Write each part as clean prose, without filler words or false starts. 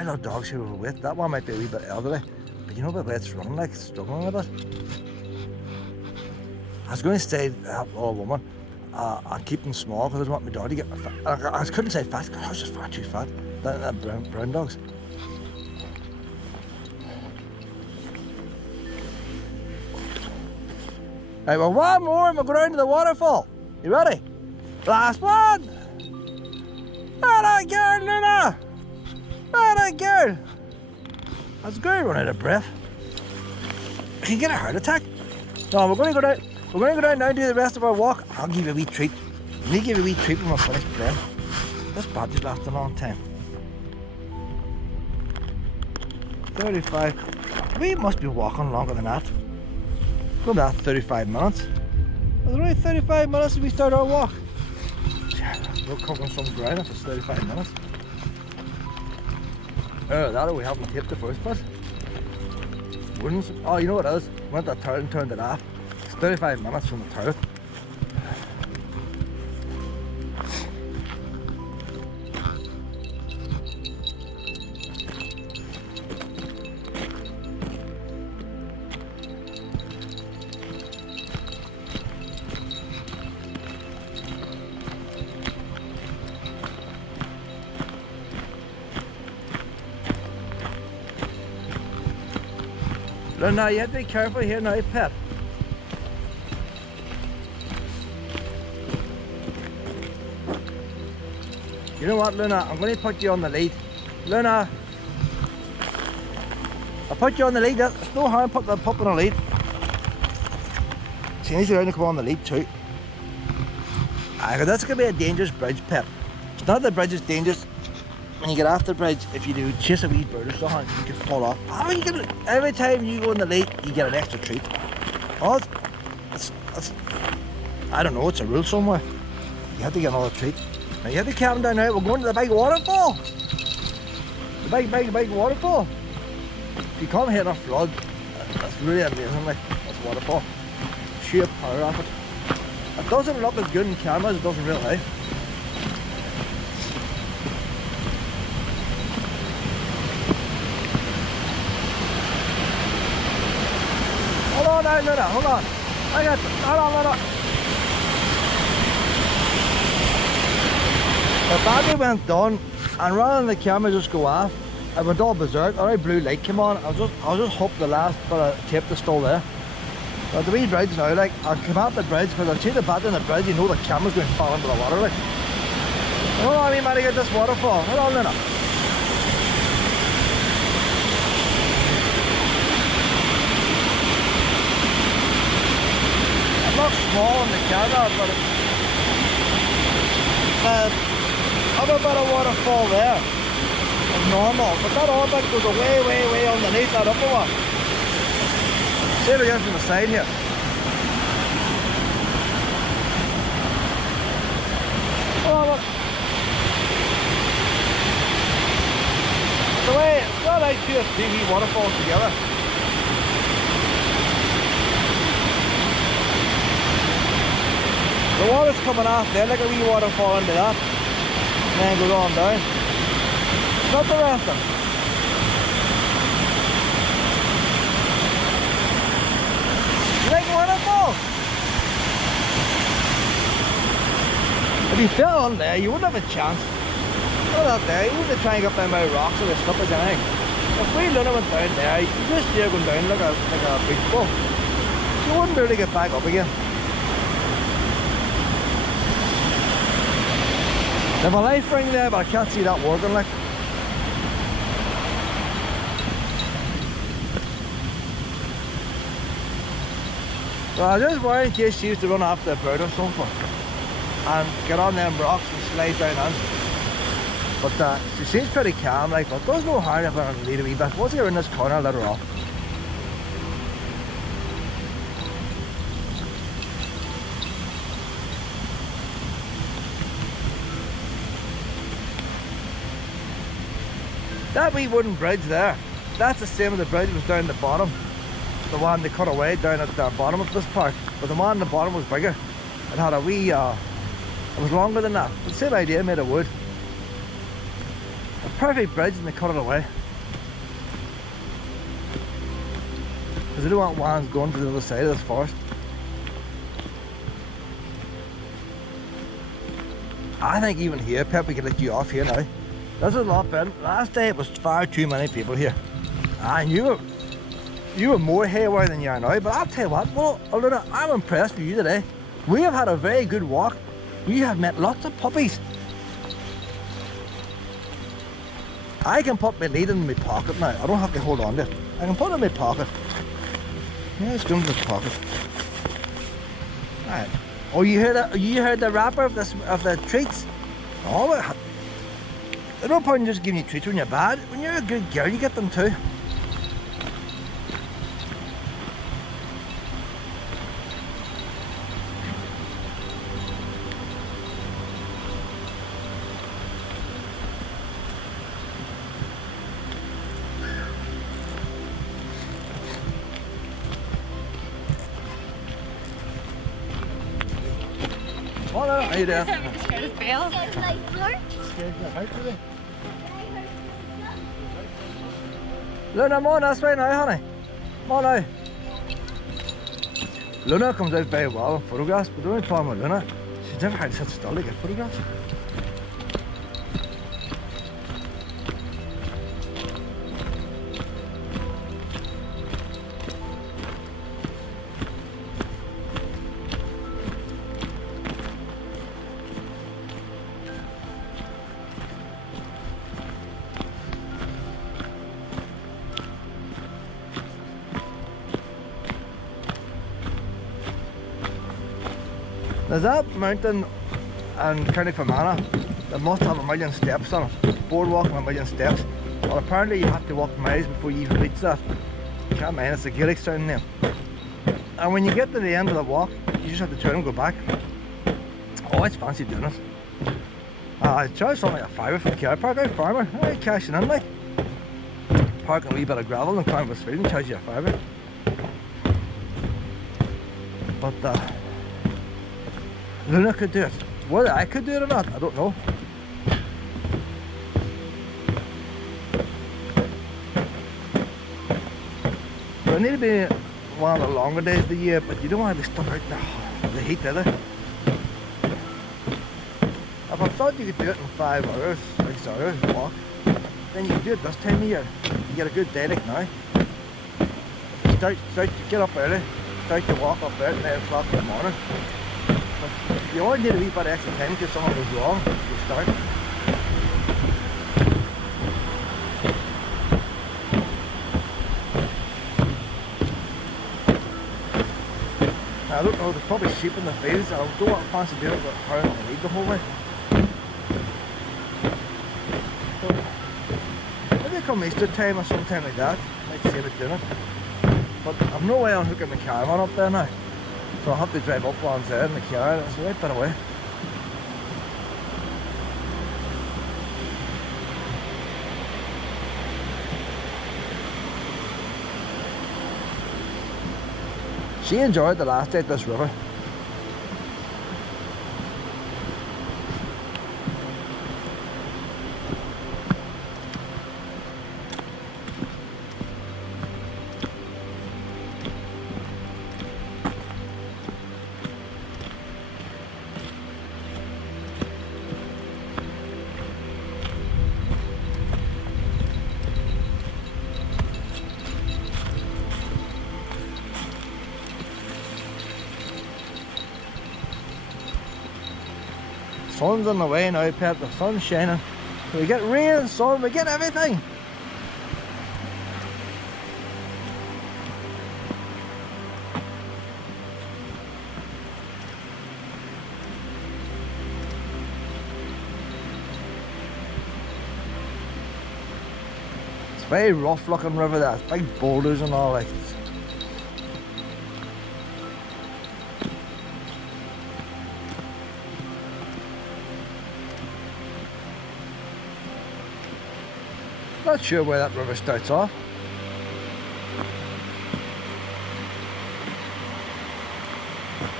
quite a lot of dogs here overweight. That one might be a wee bit elderly, but you know the way it's running, like struggling a bit. I was going to stay all woman and keep them small because I didn't want my dog to get fat. I couldn't say fat because I was just far too fat. That brown dogs. Right, well, one more and we'll go down to the waterfall. You ready? Last one! Alright, girl, Luna! Alright, girl! That's good, run out of breath. You can get a heart attack. No, we're going to go down. We're going to go down now and do the rest of our walk. I'll give you a wee treat. You need to give you a wee treat when we're finished playing. This battery's lasted a long time. 35. We must be walking longer than that. From that 35 minutes. It's only 35 minutes since we start our walk. We're covering some ground if it's 35 minutes. Oh, that we haven't taped the first bit. Wouldn't. Oh, you know what it is? Went to the turret and turned it off. It's 35 minutes from the turret. Now you have to be careful here now, Pep. You know what, Luna? I'm going to put you on the lead. Luna! I'll put you on the lead. There's no harm putting the pup on the lead. She needs to learn to come on the lead too. That's going to be a dangerous bridge, Pep. It's not that the bridge is dangerous. When you get off the bridge, if you do chase a wee bird or something, you can fall off. Oh, you get, every time you go in the lead, you get an extra treat. Oh, I don't know, it's a rule somewhere. You have to get another treat. Now you have to calm down now. We're going to the big waterfall. The big waterfall. If you come here in a flood, that's really amazing, like, this waterfall. Sheer power of it. It doesn't look as good in camera as it does in real life. Hold on, Luna, hold on. Hold on. The battery went down, and rather than the camera just go off, I went all berserk. A blue light came on. I was just hoping the last bit of tape is still there. But the wee bridge now, like, I'll come out the bridge because I've seen the battery in the bridge. You know the camera's going to fall into the water, like. Hold on, we might get this waterfall. Hold on, Luna. Looks small in the camera, but up a bit of waterfall there is normal, but that other bit goes way underneath that upper one. See it again from the side here. Oh, look. The way it's not like two or three waterfalls together. The water's coming off there, like a wee waterfall into that, and then goes on down. Not the rest of them. You like waterfalls? If you fell on there, you wouldn't have a chance. Not out there, you wouldn't try and get down by rocks or the stuff or anything. If we Luna went down there, you just see her going down like a big ball. You wouldn't be able to get back up again. There's a life ring there, but I can't see that working, like. So I just worried in case she used to run after a bird or something and get on them rocks and slide down in. But she seems pretty calm, like, but there's no harm if I lead a wee bit. Once you're in this corner, I'll let her off. That wee wooden bridge there, that's the same as the bridge was down the bottom. The one they cut away down at the bottom of this park. But the one on the bottom was bigger. It had a wee, it was longer than that. The same idea, made of wood. perfect bridge and they cut it away. Because they don't want ones going to the other side of this forest. I think even here, Pep, we can let you off here now. This is a lot better. Last day it was far too many people here. And you were more haywire than you are now. But I'll tell you what, well, Luna, I'm impressed with you today. We have had a very good walk. You have met lots of puppies. I can put my lead in my pocket now. I don't have to hold on to it. I can put it in my pocket. Yeah, it's going to the pocket. Alright. Oh, you heard the wrapper of the treats? Oh, there's no point in just giving you treats when you're bad. When you're a good girl, you get them too. Hello, how you doing? Scared of Bill. Scared of the house today? Luna, come on this way now, honey. Come on now. Luna comes out very well in photographs, but the only problem with Luna, she's never had to sit still to get photographs. There's that mountain in County Fermanagh that must have 1,000,000 steps on it. Boardwalk with 1,000,000 steps. Well, apparently you have to walk miles before you even reach that. Can't mind, it's a Gaelic sound name. And when you get to the end of the walk, you just have to turn and go back. Oh, it's fancy doing it. I charged something like a £5 for the car park out, farmer. I cashing in like. Parking a wee bit of gravel and climbing with speed and charge you a £5. But Luna could do it. Whether I could do it or not, I don't know. But it need to be one of the longer days of the year, but you don't want to be stuck out in the heat, either. If I thought you could do it in 5 hours, 6 hours walk, then you can do it this time of year. You get a good day like now. Start to get up early, start to walk up there at 9 o'clock in the morning. But you only need a wee bit of extra time in case something goes wrong. You start. I don't know, there's probably sheep in the fields. I don't want to fancy doing it, but how am I going to lead the whole way? So, maybe come Easter time or sometime like that. Might see about doing it. But I've no way on hooking the caravan up there now. So I'll have to drive up one side in the car, it's a right bit away. She enjoyed the last day at this river. Sun's on the way now, Pep. The sun's shining. We get rain, sun, we get everything. It's a very rough looking river there. It's big boulders and all like. Not sure where that river starts off.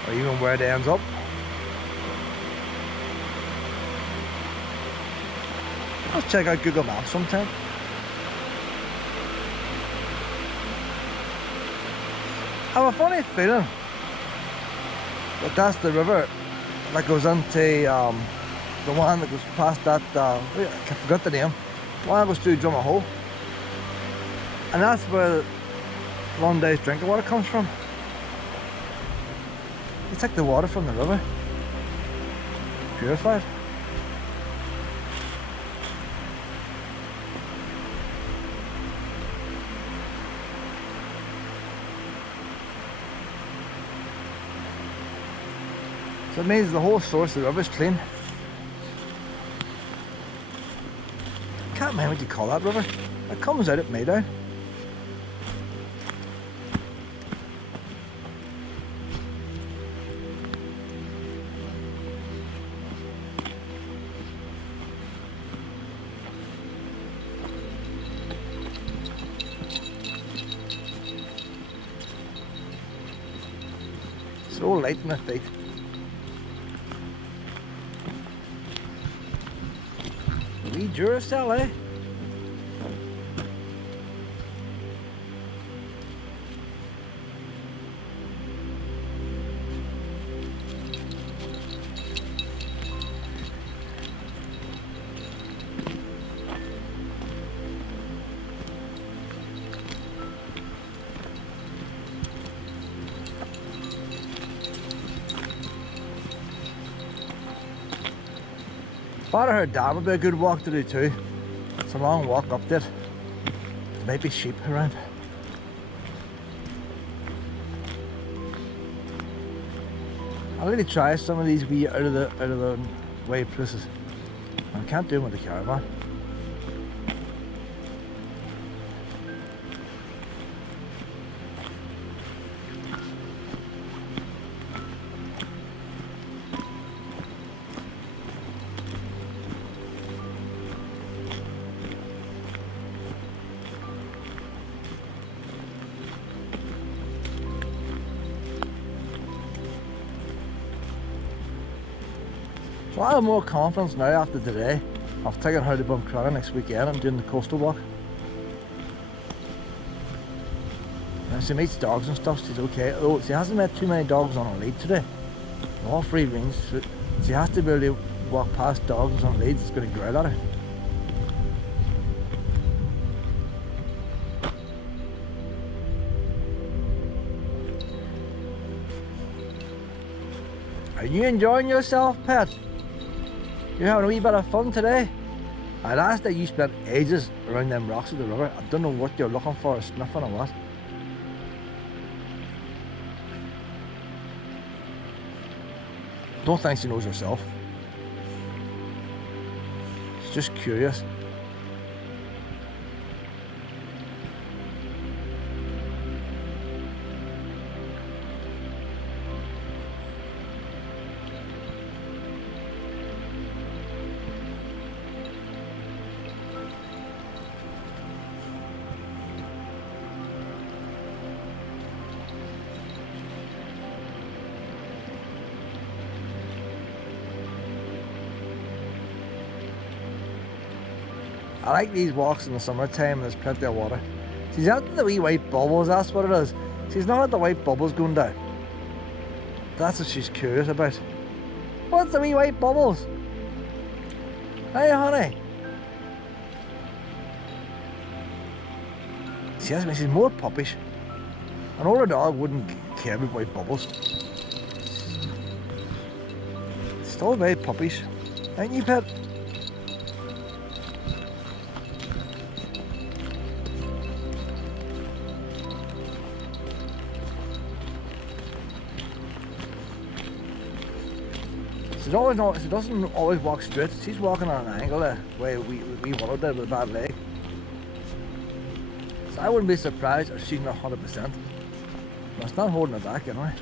Or even where it ends up. Let's check out Google Maps sometime. I have a funny feeling that that's the river that goes into the one that goes past that, I forgot the name, the one that goes through Drumahole. And that's where Londonderry's drinking water comes from. You take the water from the river, purified. So it means the whole source of the river is clean. Can't remember what you call that river. It comes out at Maydown. It's all light in my feet. Wee Duracell, eh? Thought I heard Dad would be a good walk to do too. It's a long walk up there. There might be sheep around. I'll really try some of these wee out of the way places. I can't do them with the caravan. So I have more confidence now after today of taking her to Buncrana next weekend and doing the coastal walk. And she meets dogs and stuff, she's okay. Although she hasn't met too many dogs on her lead today. All free range. She has to be able to walk past dogs on leads, it's going to growl at her. Are you enjoying yourself, pet? You're having a wee bit of fun today? I'd asked that you spent ages around them rocks of the river. I don't know what you're looking for, or sniffing or what. Don't think she knows herself. She's just curious. I like these walks in the summertime, there's plenty of water. She's out the wee white bubbles, that's what it is. She's not at the white bubbles going down. That's what she's curious about. What's the wee white bubbles? Hey honey. She has me, she's more puppish. An older dog wouldn't care about white bubbles. Still very puppish. Ain't you, pet? She doesn't always walk straight. She's walking on an angle the way we wanted there with a bad leg. So I wouldn't be surprised if she's not 100%. But it's not holding her back anyway.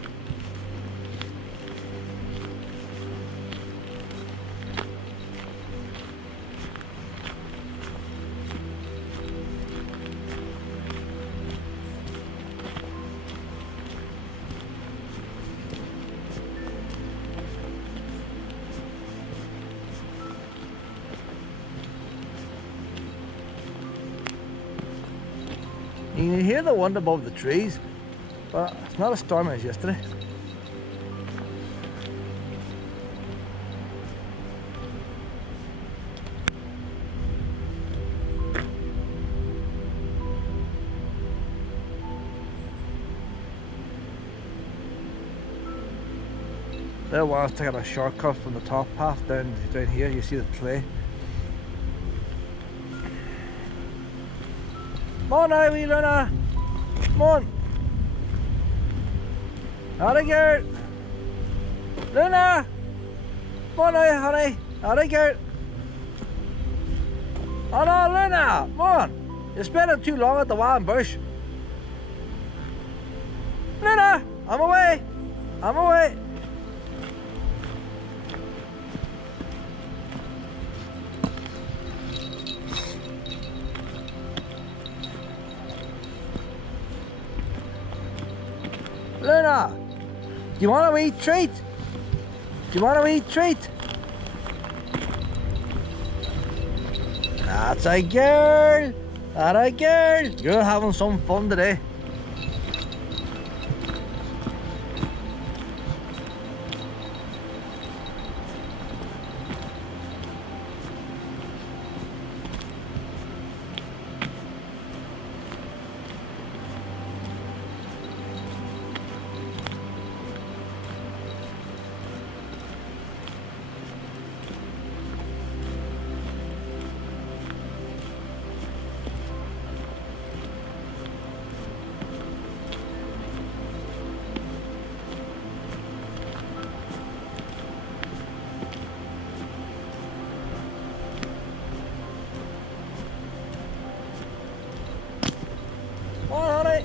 You can hear the wind above the trees, but it's not as stormy as yesterday. There was taking a shortcut from the top path down here. You see the trail. Come on now, wee Luna. Come on. Howdy, girl. Luna. Come on now, honey. Howdy, girl. Oh no, Luna. Come on. You're spending too long at the wild bush. Luna, I'm away. I'm away. Luna, do you want a wee treat? Do you want a wee treat? That's a girl! That's a girl! You're having some fun today. Oh, honey.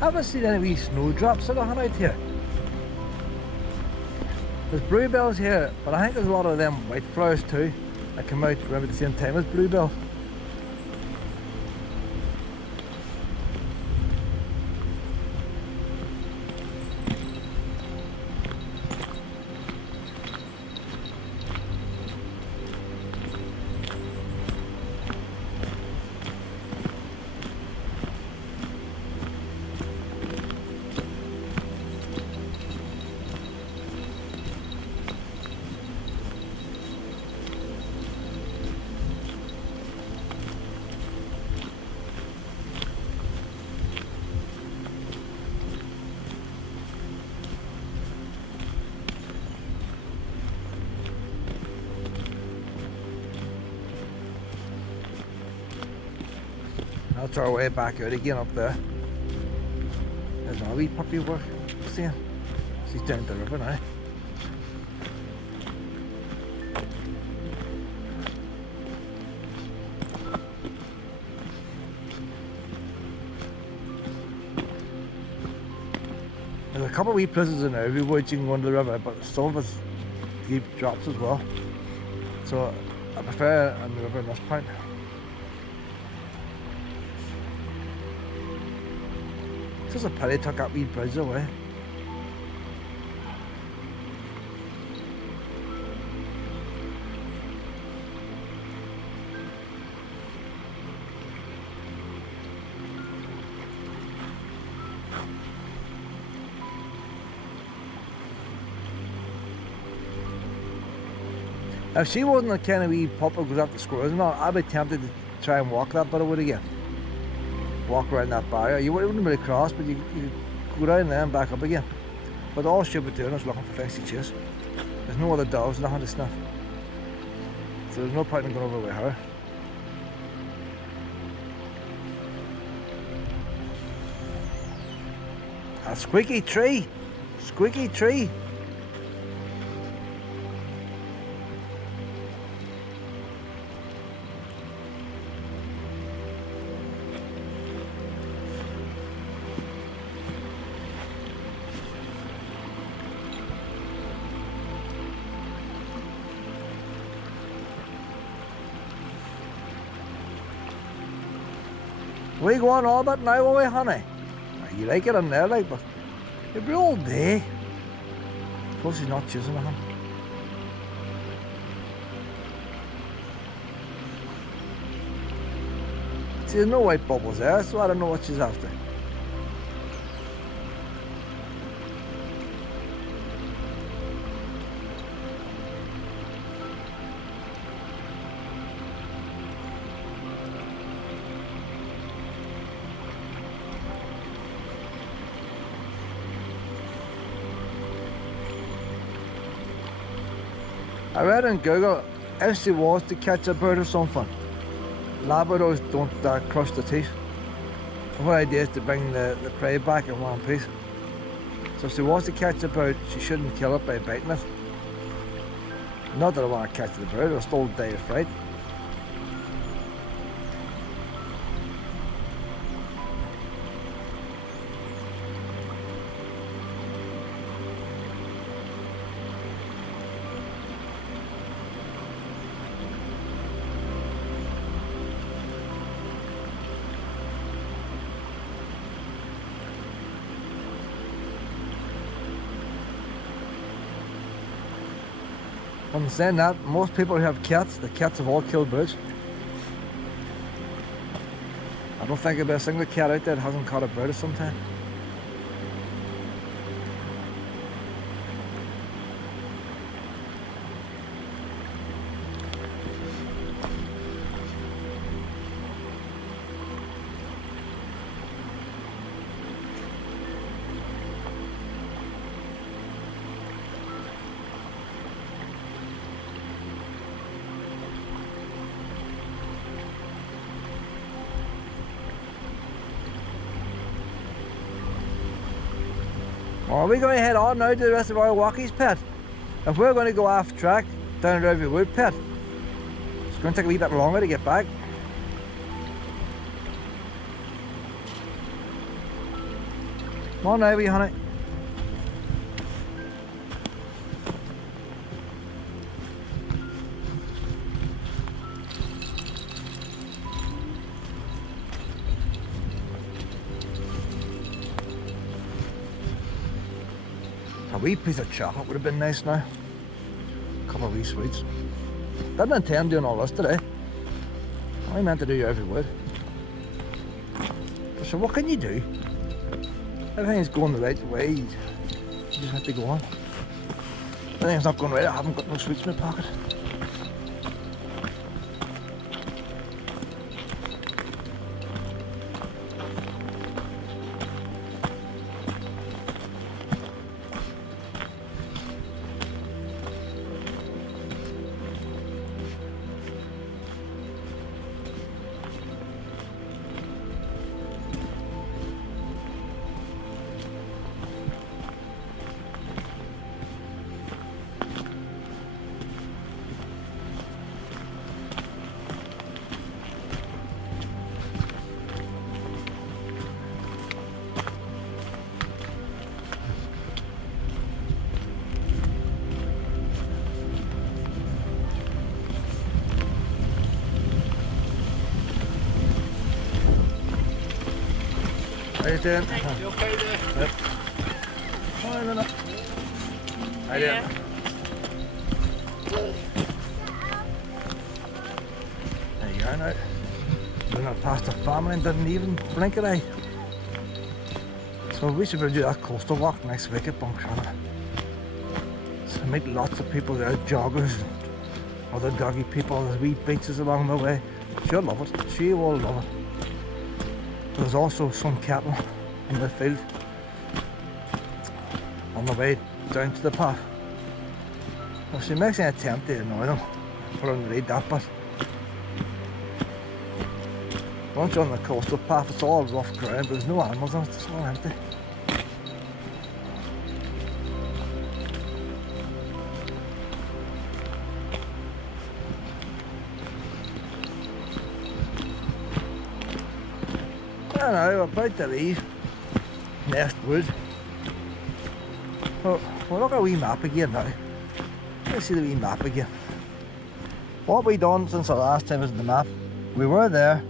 I haven't seen any wee snowdrops that are hung out here. There's bluebells here, but I think there's a lot of them white flowers too that come out around at the same time as bluebells. That's our way back out again up there. There's a wee puppy we're seeing. She's down the river now. There's a couple of wee places in every woods you can go into the river, but some of it's deep drops as well. So I prefer on the river in this point. It's just a pity took that wee bridge away. If she wasn't a kind of wee pup that goes after squirrels and all, I'd be tempted to try and walk that bit of wood again. Walk around that barrier. You wouldn't really cross, but you go down there and back up again. But all she'll be doing is looking for things to chase. There's no other dogs, nothing to sniff. So there's no point in going over with her. A squeaky tree! Squeaky tree! We go on all that now, will we, honey? You like it in there, like, but it'll be all day. Plus he's not choosing a hun. See, there's no white bubbles there, so I don't know what she's after. I read on Google, if she was to catch a bird or something, Labradors don't crush the teeth. The whole idea is to bring the prey back in one piece. So if she was to catch a bird, she shouldn't kill it by biting it. Not that I want to catch the bird, it'll still die of fright. I'm saying that, most people who have cats, the cats have all killed birds. I don't think there'll be a single cat out there that hasn't caught a bird at some time. Well, we're going to head on now to the rest of our walkies pit. If we're going to go off track down to River Wood pit, it's going to take a wee bit longer to get back. Come on now, wee honey. A wee piece of chocolate would have been nice now. A couple of wee sweets. Didn't intend doing all this today. I meant to do every word. So what can you do? Everything's going the right way. You just have to go on. Everything's not going right. I haven't got no sweets in my pocket. How you doing? You okay there? Yep. Oh, no, no. How you doing? There you are now. We're not past the family and didn't even blink an eye. So we should do that coastal walk next week at Bunkshana. So meet lots of people there, joggers, other doggy people, there's wee beaches along the way. She'll love it. She will love it. There's also some cattle in the field on the way down to the path. If she makes an attempt to annoy them, put her on the lead that bit. Once you're on the coastal path, it's all rough ground, but there's no animals on it, it's all empty. I know, we're about to leave Ness Wood. Well, we'll look at a wee map again now. Let's see the wee map again. What we done since the last time was the map. We were there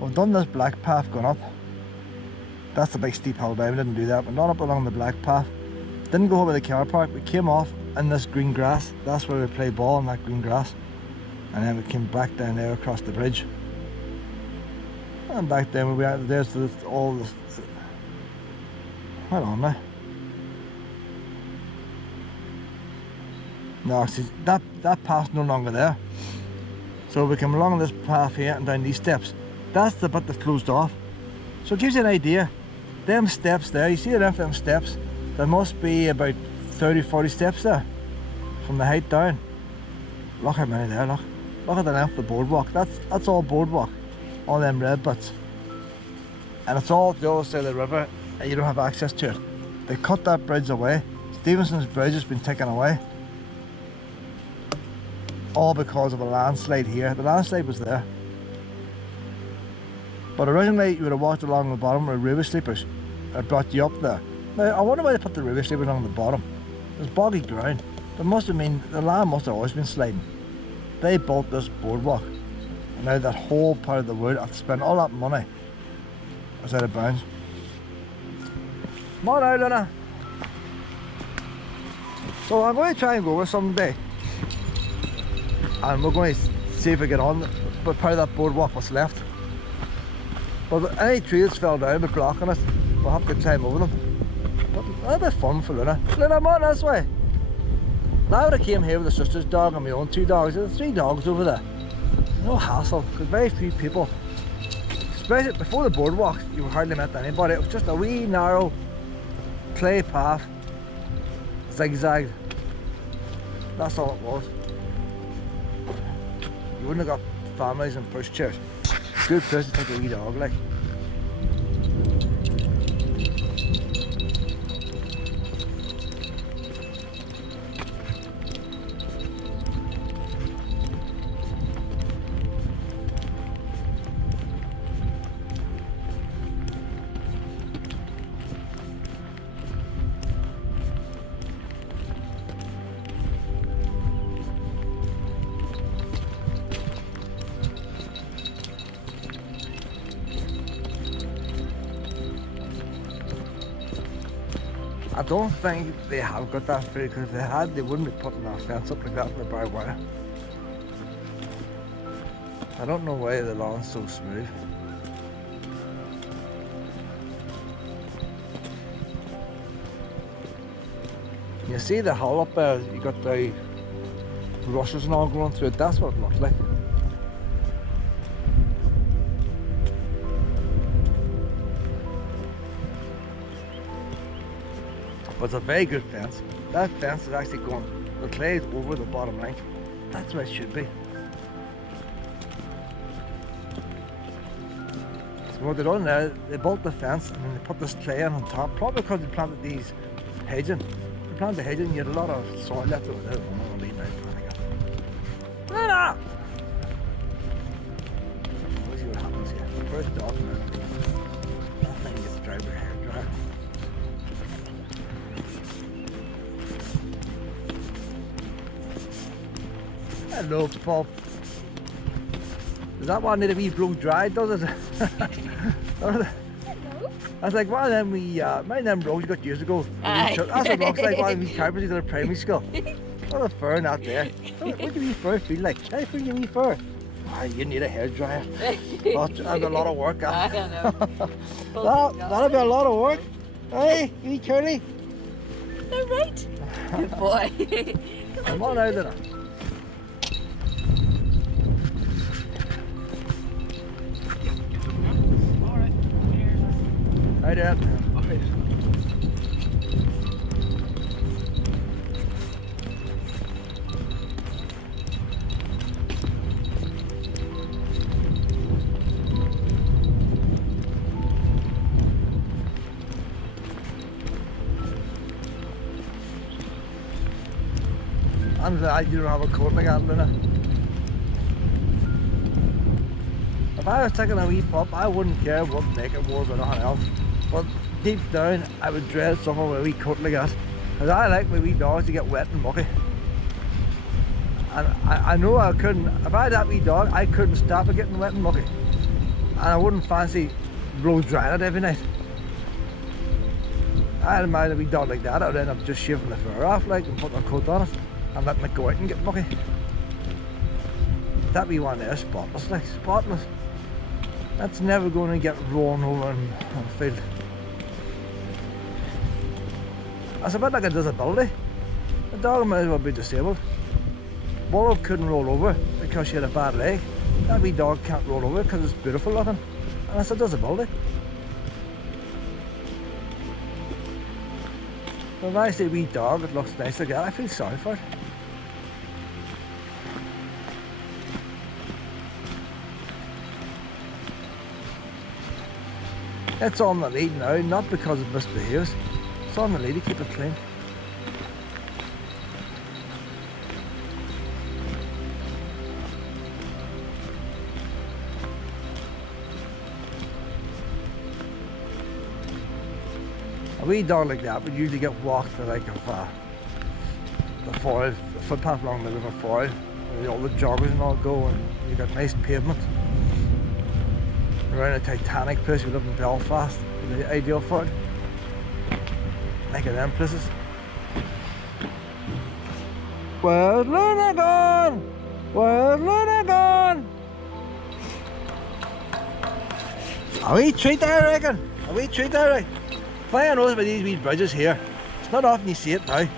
We've done this black path going up. That's the big steep hill down. We didn't do that. We've not up along the black path. Didn't go over the car park. We came off in this green grass. That's where we play ball in that green grass. And then we came back down there across the bridge. And back then we were out there, so it's all this. Hold on now. No, see, that path's no longer there. So we come along this path here and down these steps. That's the bit that's closed off. So it gives you an idea. Them steps there, you see them steps, there must be about 30-40 steps there from the height down. Look how many there, look. Look at the length of the boardwalk. That's all boardwalk. All them red bits. And it's all the other side of the river and you don't have access to it. They cut that bridge away. Stevenson's bridge has been taken away. All because of a landslide here. The landslide was there. But originally you would have walked along the bottom with river sleepers. It brought you up there. Now I wonder why they put the river sleepers along the bottom. There's boggy ground. It must have been, the land must have always been sliding. They built this boardwalk. And now that whole part of the wood, I've spent all that money. It's out of bounds. Come on out, Luna. So I'm going to try and go over someday. And we're going to see if we get on but part of that boardwalk what's left. But any trees fell down, we're blocking it. We'll have to climb over them. But that'll be fun for Luna. Luna, come on this way. Now I would have came here with the sister's dog and my own 2 dogs. There's 3 dogs over there. No hassle, because very few people, especially before the boardwalk, you hardly met anybody. It was just a wee narrow clay path, zigzag. That's all it was. You wouldn't have got families and pushchairs. Good place to take a wee dog like. I don't think they have got that through, because if they had, they wouldn't be putting that fence up like that with barbed wire. I don't know why the lawn's so smooth. You see the hull up there, you got the rushes and all going through it, that's what it looks like. But it's a very good fence. That fence is actually going, the clay is over the bottom line. That's where it should be. So what they done there, they built the fence and then they put this clay on top, probably because they planted these hedging. They planted the hedging, you had a lot of soil left over there. I'm going to leave now. Luna! We'll see what happens here. Where's the dog now? I think he gets to drive their hair dry. Hello, Bob. Does that one need to be blow dried, does it? Hello. I was like, one of them one of them roads you got years ago. That's what it looks like, one of these carpets at a primary school. What a fur not there. What do you fur feel like? How feel you need fur? Oh, you need a hairdryer. Oh, that's a lot of work. I know. That'll be a lot of work. Hey, you curly. All right. Good boy. Come on out there. Hi Dad. I'm glad you don't have a coat like that, Luna. If I was taking a wee pup, I wouldn't care what makeup was or nothing else. But deep down, I would dread someone with a wee coat like that. Because I like my wee dogs to get wet and mucky. And I know I couldn't, if I had that wee dog, I couldn't stop it getting wet and mucky. and I wouldn't fancy blow drying it every night. I'd imagine a wee dog like that, I would end up just shaving the fur off like and putting a coat on it and letting it go out and get mucky. That wee one there, spotless, like spotless. That's never going to get rolling over on the field. That's a bit like a disability. The dog might as well be disabled. Willow couldn't roll over because she had a bad leg. That wee dog can't roll over because it's beautiful looking, and it's a disability. If I see a wee dog that looks nice like that, I feel sorry for it. It's on the lead now, not because it misbehaves. It's on the lead to keep it clean. A wee dog like that would usually get walked for like the foil, the footpath along the river foil, where all the joggers and all go, and you got nice pavement. Around a Titanic place we live in Belfast, the ideal for it. Like in them places. Where's Luna gone? Where's Luna gone? A wee treat there, I reckon. A wee treat there, right? The thing I notice about these wee bridges here, it's not often you see it now.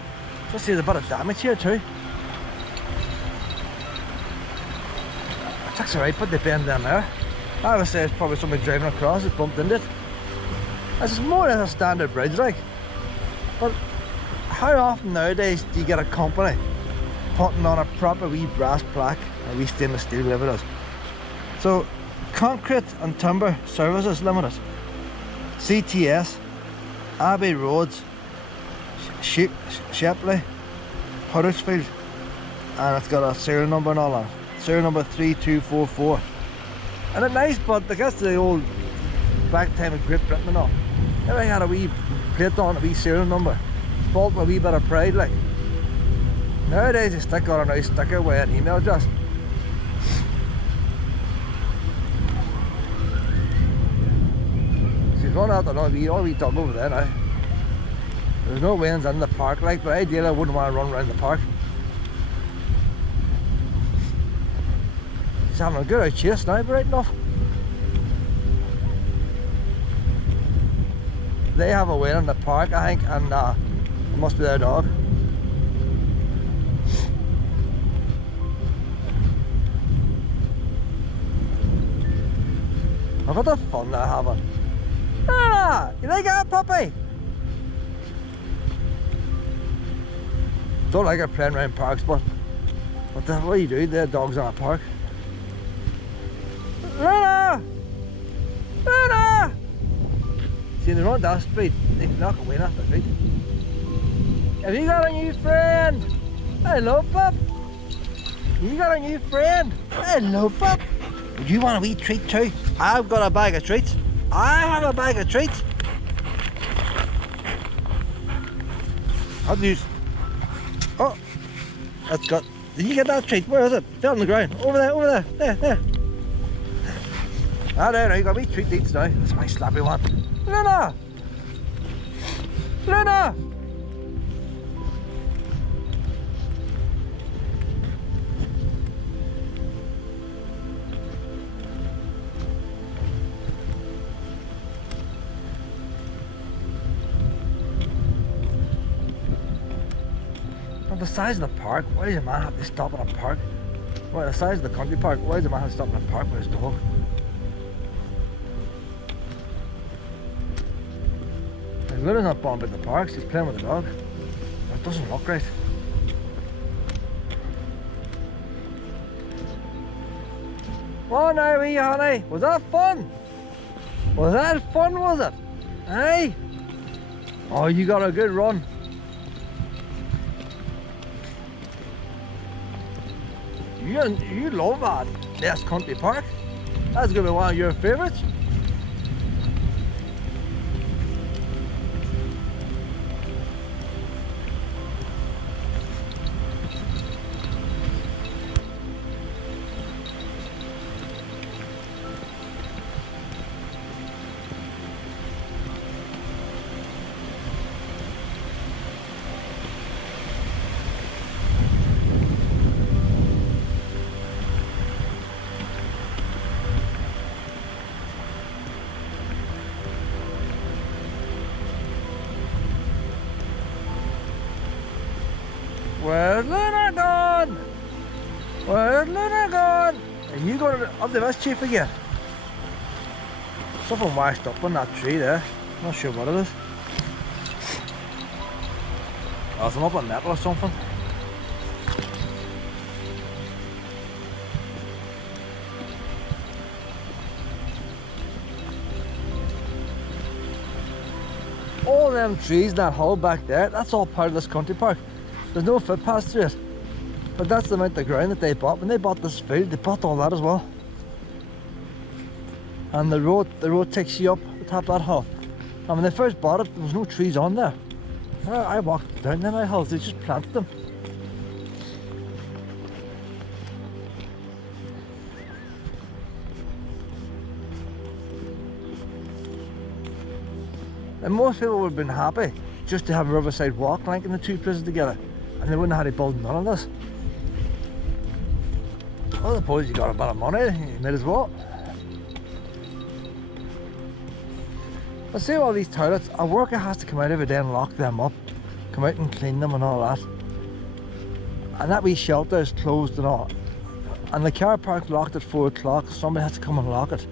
Just see there's a bit of damage here too. It takes a right, but they bend down there. I would say it's probably somebody driving across has bumped into it. This is more or less a standard bridge, like. But how often nowadays do you get a company putting on a proper wee brass plaque, a wee stainless steel, whatever it is? So, Concrete and Timber Services Limited, CTS, Abbey Roads, Shepley, Huddersfield, and it's got a serial number and all that. Serial number 3244. And it's nice, but I guess the old back time of Great Britain and all, everything had a wee plate on, a wee serial number. It's bought with a wee bit of pride, like. Nowadays they stick on a nice sticker with an email address. She's run out all wee dog over there now. There's no winds in the park, like, but ideally I wouldn't want to run around the park. She's having a good old chase now, but right enough. They have a win in the park, I think, and it must be their dog. Look at the fun they're having. Ah, you like that, puppy? Don't like it playing around parks, but what do you do? Their dog's in a park. Luna! Luna! See, they're not that speed. They can knock away off the feet. Have you got a new friend? Hello, pup. You got a new friend? Hello, pup. Would you want a wee treat too? I've got a bag of treats. I have a bag of treats. How do you... Oh, that's got... Did you get that treat? Where is it? It's down on the ground. Over there, over there. There. Ah, there, you got me treat eats now. That's my slappy one. Luna! Luna! Well, the size of the park, why does a man have to stop in a park? Well, the size of the country park, why does a man have to stop in a park with his dog? Luna's not bombed in the park, she's playing with the dog. It doesn't look right. Oh now, wee honey, was that fun? Was that fun, was it? Hey? Oh, you got a good run. You love that Ness Country Park. That's going to be one of your favourites. Where's Luna gone? Where's Luna gone? Are you going up the mischief again? Something washed up on that tree there. Not sure what it is. Oh, it's up a nettle or something. All them trees in that hole back there, that's all part of this country park. There's no footpath through it. But that's the amount of ground that they bought. When they bought this field, they bought all that as well. And the road takes you up the top of that hill. And when they first bought it, there was no trees on there. I walked down them hills, they just planted them. And most people would have been happy just to have a riverside walk linking the two places together, and they wouldn't have had to build none of this. Well, I suppose you got a bit of money, you might as well. But see all these toilets, a worker has to come out every day and lock them up, come out and clean them and all that. And that wee shelter is closed and all. And the car park locked at 4 o'clock, somebody has to come and lock it.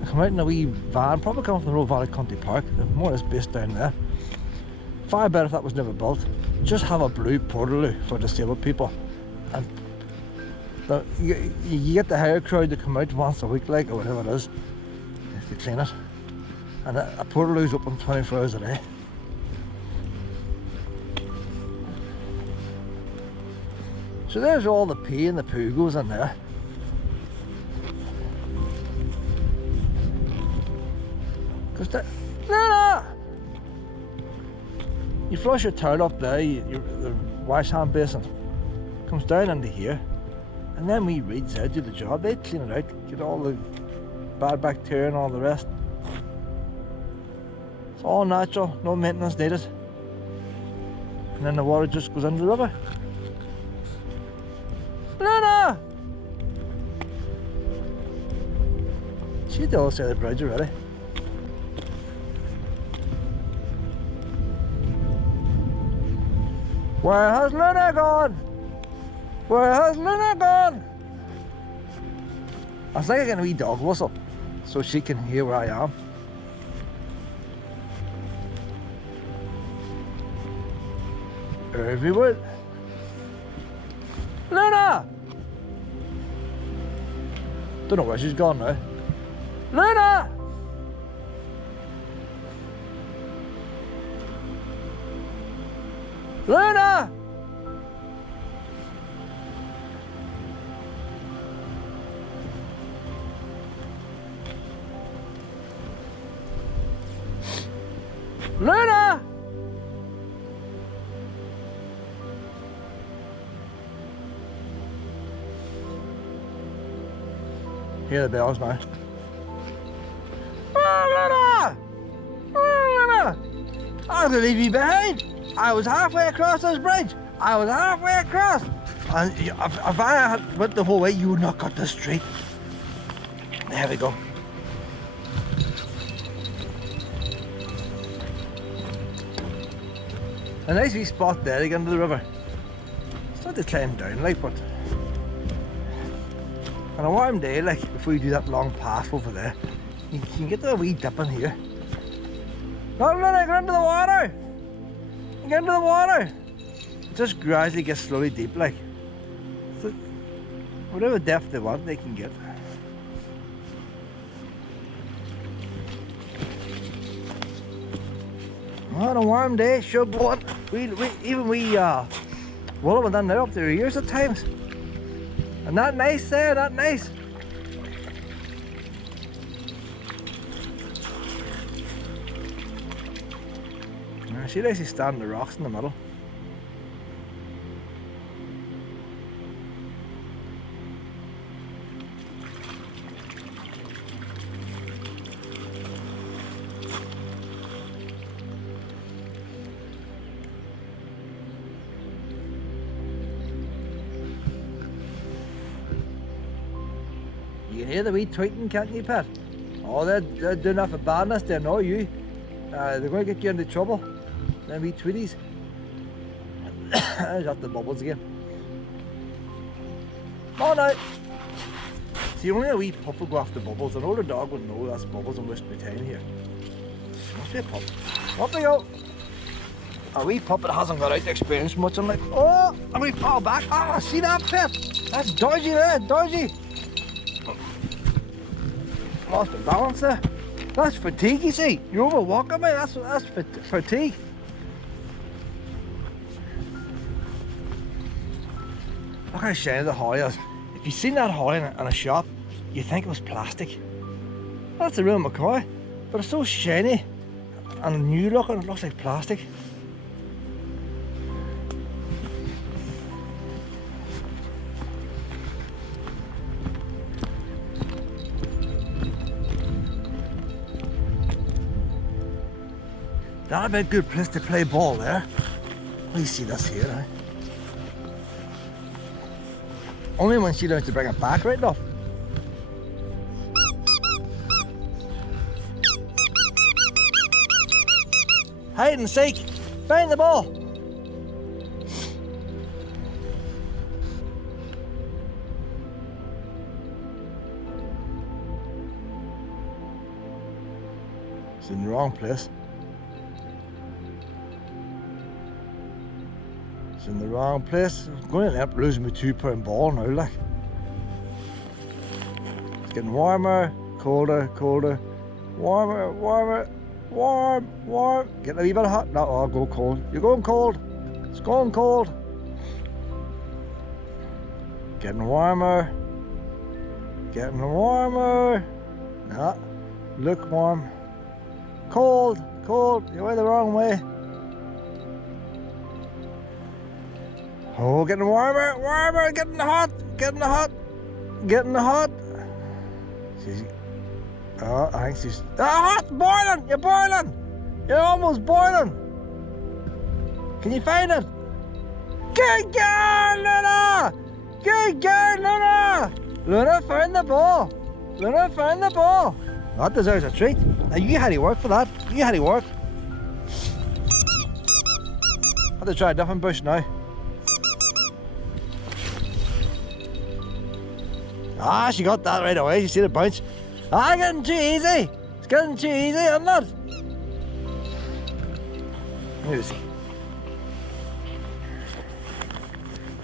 They come out in a wee van, probably coming from the Roe Valley Country Park, they're more or less based down there. Far better if that was never built. Just have a blue portaloo for disabled people. And you get the hire crowd to come out once a week, like, or whatever it is, to clean it. And a portaloo's open 24 hours a day. So there's all the pee and the poo goes in there. No! You flush your toilet up there, the wash hand basin comes down into here, and then we reeds out, do the job. They clean it out, get all the bad bacteria and all the rest. It's all natural, no maintenance needed. And then the water just goes into the river. Luna! She's the other side of the bridge already. Where has Luna gone? Where has Luna gone? I was thinking getting a wee dog whistle so she can hear where I am. Everywhere. Luna! Don't know where she's gone now. Luna! Luna! Luna! Hear the bells now. Oh, Luna! Oh, Luna! I was gonna leave you behind. I was halfway across this bridge. I was halfway across. And if I had went the whole way, you would not got this straight. There we go. A nice wee spot there to get into the river. It's not to climb down like, but on a warm day, like before you do that long path over there, you can get a wee dip in here. Not Luna, get into the water! Get into the water! It just gradually gets slowly deep, like. So whatever depth they want, they can get. On a warm day, sure, but even we Willow went down there up to their ears at times. And not nice there, not nice. She'd actually stand on the rocks in the middle. You can hear the wee tweeting, can't you, Pat? Oh, they're doing that for badness, they know you. They're going to get you into trouble. Them wee tweeties. There's up the bubbles again. Oh no! See, only a wee pup would go after bubbles. An older dog would know that's bubbles and waste my time here. Must be a pup. Up we go! A wee pup that hasn't got out to experience much. I'm like, oh! A wee paw back. Ah, see that pet? That's dodgy there, dodgy. Lost the balance there. That's fatigue, you see. You're overwalking me. That's fatigue. Look how shiny the holly is. If you've seen that holly in a shop, you think it was plastic. That's a real McCoy, but it's so shiny and new looking, it looks like plastic. That'd be a good place to play ball there. We see this here now. Only when she learns to bring it back right enough. Hide and seek. Find the ball. It's in the wrong place. In the wrong place. I'm going to end up losing my 2-pound ball now, like. It's getting warmer, colder, colder, warmer, warmer, warm, warm. Getting a wee bit hot. No, I'll go cold. You're going cold. It's going cold. Getting warmer. Getting warmer. No, lukewarm. Cold, cold. You're the wrong way. Oh, getting warmer, warmer, getting hot, getting hot, getting hot. She's, oh, I think she's hot, boiling, you're boiling. You're almost boiling. Can you find it? Good girl, Luna! Good girl, Luna! Luna found the ball. Luna found the ball. That deserves a treat. Now you had to work for that. You had to work. I have to try a different bush now. Ah, she got that right away. You see the bounce? Ah, getting too easy. It's getting too easy, isn't it? Let me see.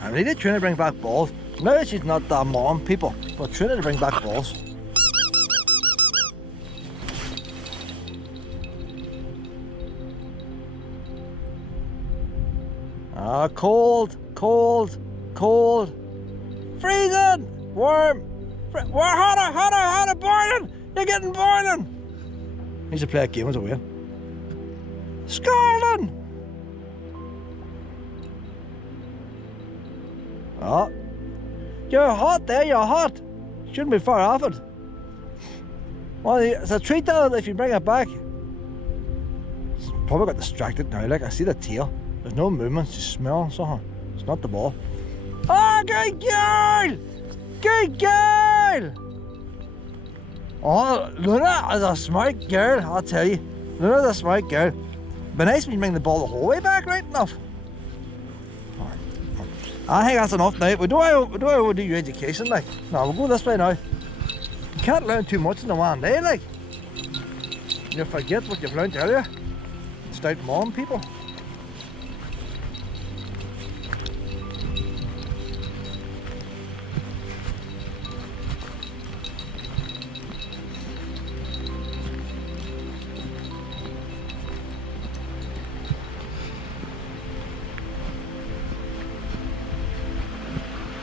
I'm really trying to bring back balls. No, she's not that mom, people. But trying to bring back balls. Ah, cold, cold, cold. Freezing! Warm! We're hotter, hotter, hotter, boiling! You're getting boiling! Needs to play a game as a win. Scalding! Oh. You're hot there, you're hot! Shouldn't be far off it. Well, it's a treat though if you bring it back. It's probably got distracted now, like I see the tail. There's no movement, she's smelling something. It's not the ball. Oh, good girl! Good girl! Oh, Luna is a smart girl, I'll tell you. Luna's a smart girl. But nice when you bring the ball the whole way back, right enough. I think that's enough now. We don't overdo your education, like. No, we'll go this way now. You can't learn too much in the one day, like. You'll forget what you've learned earlier. Stout mom, people.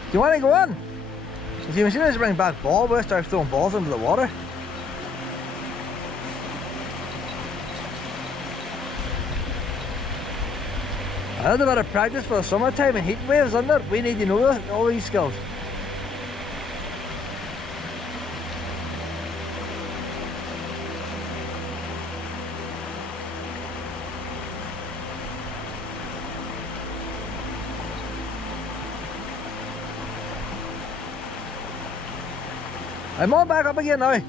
Do you want to go on? You see, as soon as you bring back ball, we'll start throwing balls into the water. That's a bit of practice for the summertime and heat waves, isn't it? We need to know all these skills. I'm on back up again now.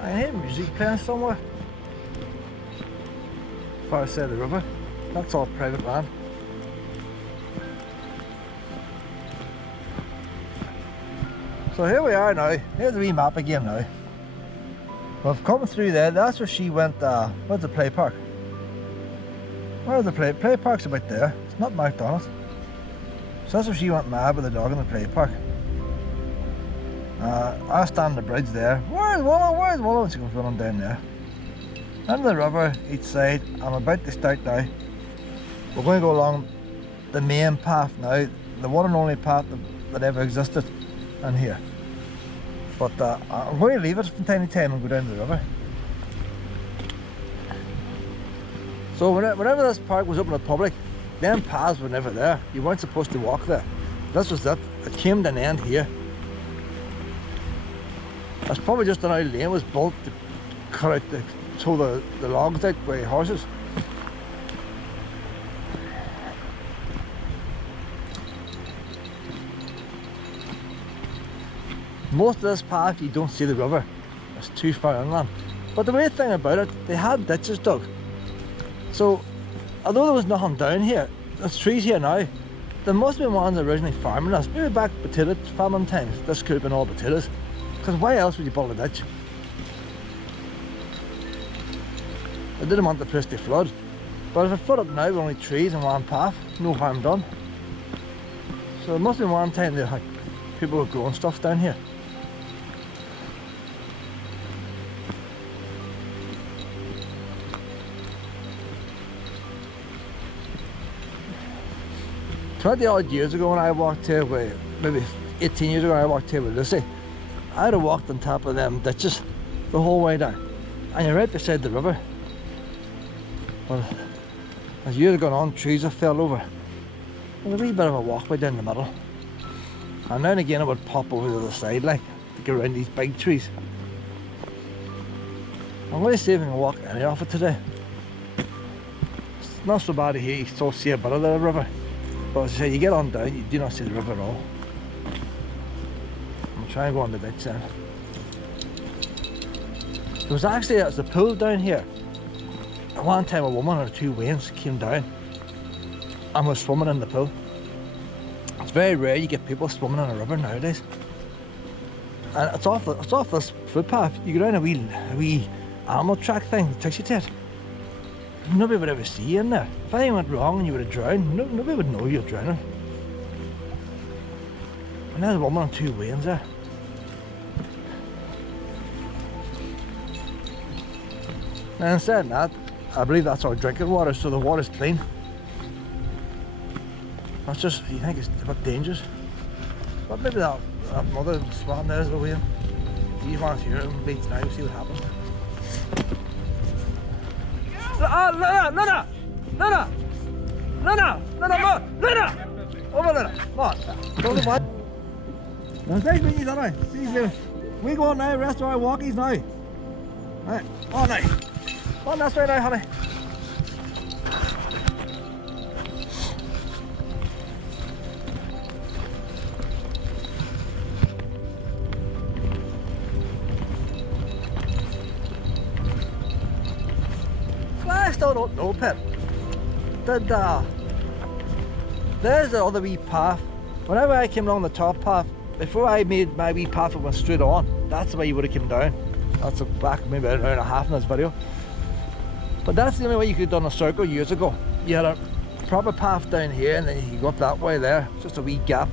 I hear music playing somewhere. Far side of the river. That's all private land. So here we are now. Here's the wee map again now. We've come through there. That's where she went. Where's the play park? Where's the play park's about there. It's not marked on it. So that's where she went mad with the dog in the play park. I stand on the bridge there. Where's Willow? Where's Willow? And she goes running down there. Under the river, each side. I'm about to start now. We're going to go along the main path now, the one and only path that ever existed in here. But I'm going to leave it from time to time and go down to the river. So whenever this park was open to the public, them paths were never there. You weren't supposed to walk there. This was it. It came to an end here. That's probably just an old lane was built to cut out tow the logs out by horses. Most of this path you don't see the river. It's too far inland. But the weird thing about it, they had ditches dug. So although there was nothing down here, there's trees here now. There must have been ones originally farming this. Maybe back potato farming times, this could have been all potatoes. Because why else would you build a ditch? They didn't want the place to flood. But if it flooded now with only trees and one path, no harm done. So it must have been one time they had people were growing stuff down here. Odd years ago when I walked here, maybe 18 years ago when I walked here with Lucy, I'd have walked on top of them ditches the whole way down. And you're right beside the river. Well, as years have gone on, trees have fell over. There's a wee bit of a walkway down the middle. And now and again it would pop over to the side like to get around these big trees. I'm going to see if I can walk any of it today. It's not so bad here, you still see a bit of the river. But as I say, you get on down, you do not see the river at all. I'm trying to go on the ditch then. There was actually a pool down here. At one time a woman or two wains came down and was swimming in the pool. It's very rare you get people swimming in a river nowadays. And it's off this footpath. You go down a wee animal track thing that takes you to it. Nobody would ever see you in there. If anything went wrong and you would have drowned, nobody would know you were drowning. And there's a woman on two wains there. And instead of that, I believe that's our drinking water, so the water's clean. That's just, you think it's a bit dangerous. But maybe that mother swan there's the whale. These ones here and leads now, see what happens. Luna! Over Luna! Come on! Go to the Now take me, that way. We go on now, rest of our walkies now. Right, on now. On this way now, honey. I still don't know, Pip. There's the other wee path. Whenever I came along the top path, before I made my wee path that went straight on, that's the way you would have come down. That's back maybe an hour and a half in this video. But that's the only way you could have done a circle years ago. You had a proper path down here and then you go up that way there. It's just a wee gap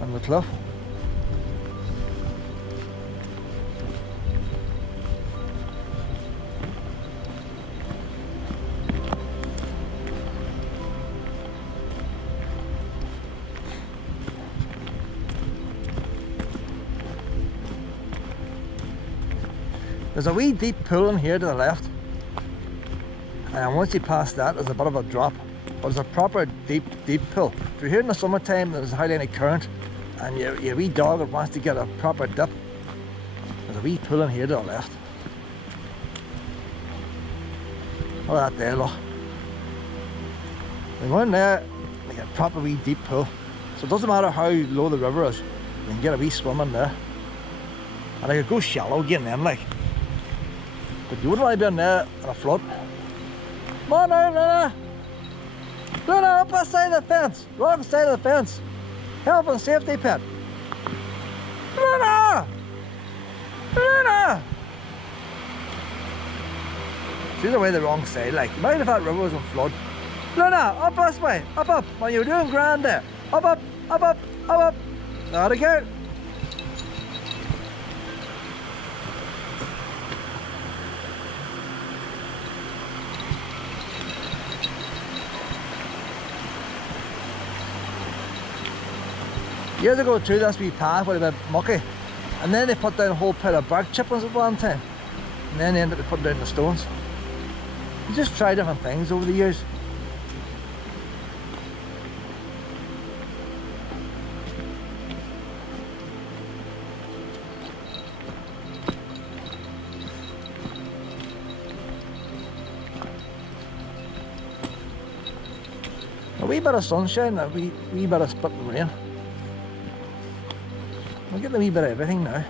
on the cliff. There's a wee deep pool in here to the left, and once you pass that there's a bit of a drop, but it's a proper deep pool. If you're here in the summertime there's hardly any current and you're a wee dog that wants to get a proper dip, there's a wee pool in here to the left. Look at that there, look. You go in there, you get a proper wee deep pool, so it doesn't matter how low the river is, you can get a wee swim in there. And I could go shallow again then, like. But you wouldn't want to be on there on a flood. Come on now, Luna. Luna, up the side of the fence. Wrong side of the fence. Health and safety pit. Luna! Luna! She's away the wrong side, like. Mind if that river was on flood. Luna, up this way. Up, up. Well, you were doing grand there. Up, up, up, up, up, up. There we go. Years ago too, this wee path would have been mucky, and then they put down a whole pile of bark chippings at one time, and then they ended up putting down the stones. You just try different things over the years. A wee bit of sunshine, a wee bit of spit and rain. We're getting a wee bit of everything now.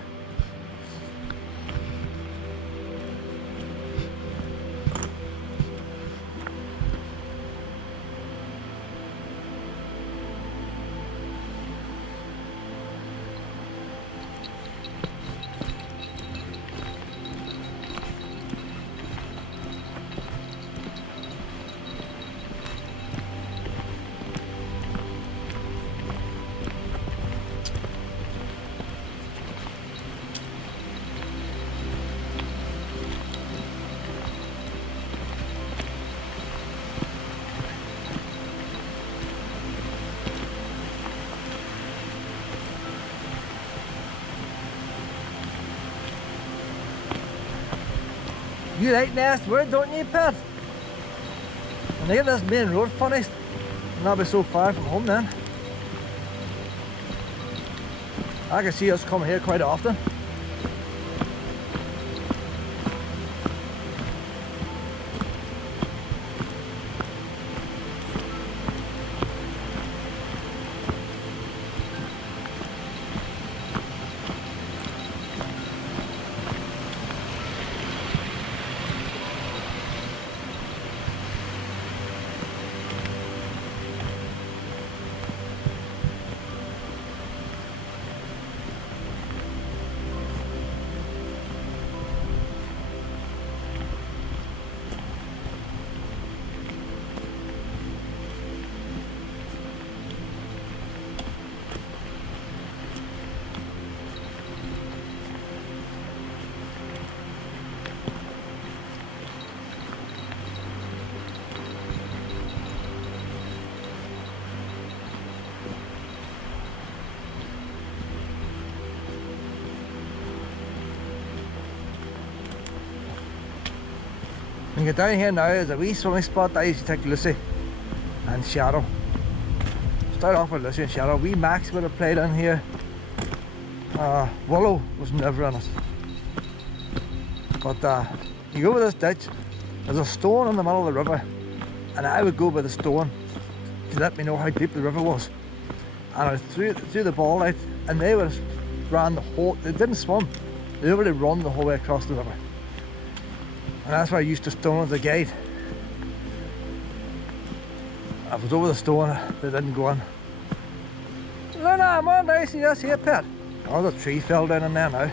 You like Ness, where don't you, Pat? And they get this main road finished, and I'll be so far from home then. I can see us coming here quite often. When you get down here now, there's a wee swimming spot. I used to take Lucy and Shadow. Start off with Lucy and Shadow. Wee Max would have played in here. Willow was never in it. But you go with this ditch, there's a stone in the middle of the river, and I would go by the stone to let me know how deep the river was. And I threw the ball out, and they would have ran the whole, they didn't swim, they literally run the whole way across the river. And that's why I used to stone as a guide. If I was over the stone, they didn't go in. No, I'm on now, see this here, Pet. Oh, the tree fell down in there now.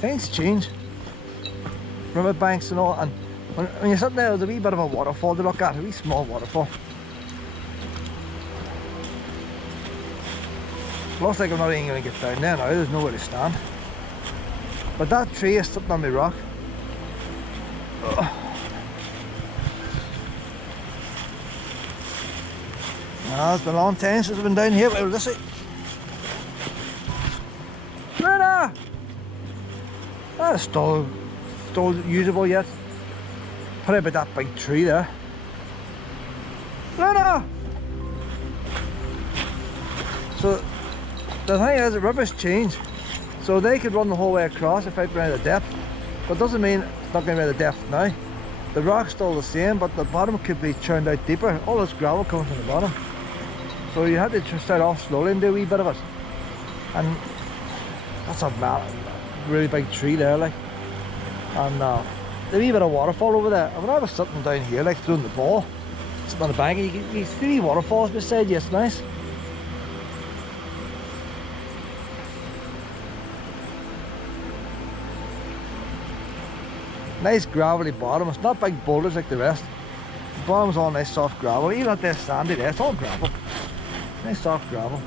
Things change. River banks and all, and when you're sitting there, there's a wee bit of a waterfall to look at, a wee small waterfall. Looks like I'm not even going to get down there now, there's nowhere to stand. But that tree is sitting on my rock. Ugh. Now, it's been a long time since I've been down here. Well, this is Luna! That's still usable yet. Probably about that big tree there. Luna! So the thing is, the river's changed. So they could run the whole way across if I ran the depth. But doesn't mean it's not going to be the depth now. The rock's still the same, but the bottom could be churned out deeper. All this gravel comes from the bottom. So you have to start off slowly and do a wee bit of it. And that's a really big tree there, like, and the wee bit of waterfall over there. And when I was sitting down here, like throwing the ball, sitting on the bank, you see waterfalls beside you. It's nice. Nice gravelly bottom. It's not big boulders like the rest. The bottom's all nice soft gravel. Even at this sandy there, it's all gravel. Nice soft gravel.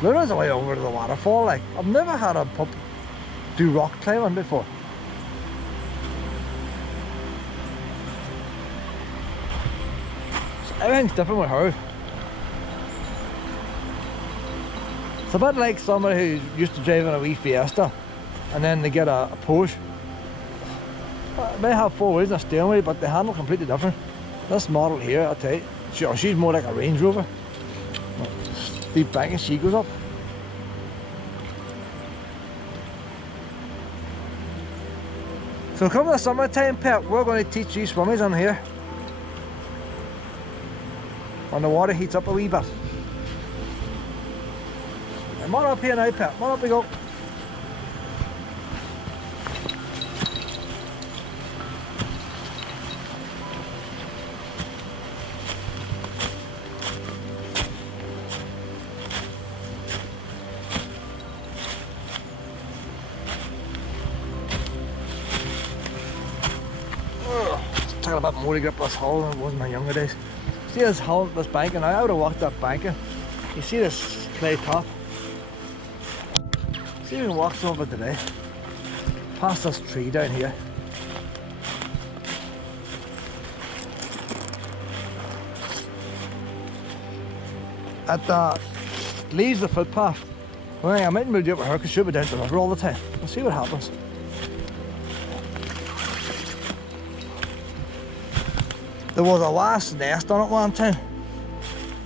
There is a way over to the waterfall. Like, I've never had a pup do rock climbing before. So everything's different with her. It's a bit like somebody who's used to driving a wee Fiesta and then they get a Porsche. It may have 4 wheels and a steering wheel, but they handle completely different. This model here, I'll tell you, she's more like a Range Rover. Steep bank and she goes up. So come the summertime, Pep, we're going to teach you swimmies in here. When the water heats up a wee bit. Come on up here now, Pep. Come on up we go. It's taking a bit more to get up this hill than it was in my younger days. See this hill, this banking now? I would have walked that banking. You see this clay top? See if we can walk some of it today. Past this tree down here. It leaves the footpath. Well, I might move you up with her because she'll be down to the river all the time. We'll see what happens. There was a wasp nest on it one time.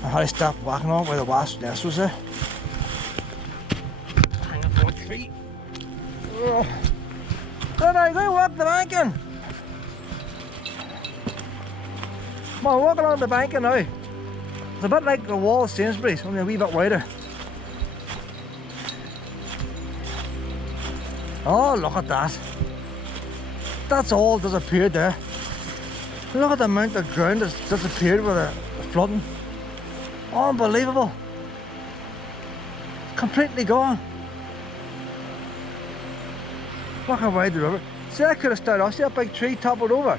I had to stop walking on it where the wasp nest was there. Hanging from a tree. Oh. Then I go walk the banking. Come on, walk along the banking now. It's a bit like the wall of Sainsbury's, only a wee bit wider. Oh, look at that. That's all disappeared there. Look at the amount of ground that's disappeared with the flooding. Unbelievable. Completely gone. Look how wide the river. See, that could have started off. See that big tree toppled over?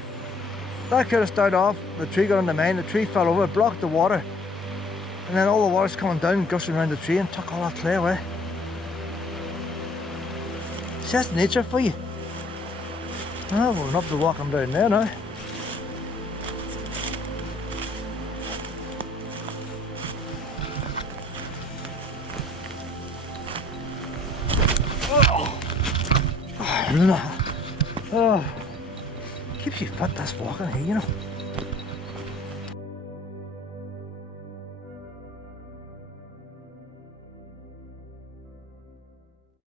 That could have started off. The tree got on the main, the tree fell over, blocked the water. And then all the water's coming down and gushing around the tree and took all that clay away. See, that's nature for you. Oh, we're not to walking down there now. Oh, keeps you fit this walking here, you know.